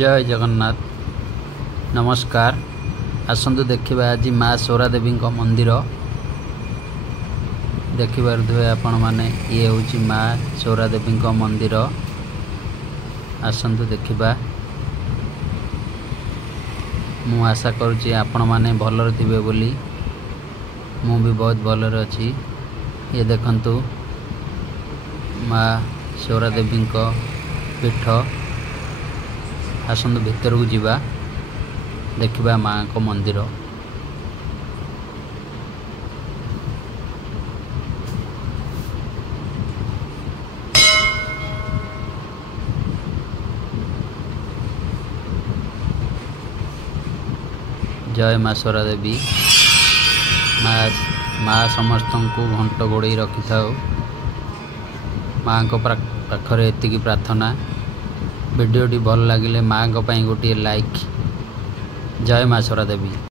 जय जगन्नाथ नमस्कार। आसतु देखा आज माँ सौरा देवी मंदिर देखिपे आपण मैंने ये हूँ माँ सौरा देवी मंदिर। आसतु देखा मु आशा करुँची आपण मैंने भलरे थे बोली मु भी बहुत भलरे अच्छी। ये देखंतु माँ सौरा देवी पीठ। आसतु भितर को जीवा देखा माँ को मंदिर। जय माँ सौरा देवी। माँ समस्त को घंट गोड़े रखि था। माँ को पाखरे एतिकी प्रार्थना। वीडियोटी भल लगे माँ को गोटे लाइक। जय माँ सौरा देवी।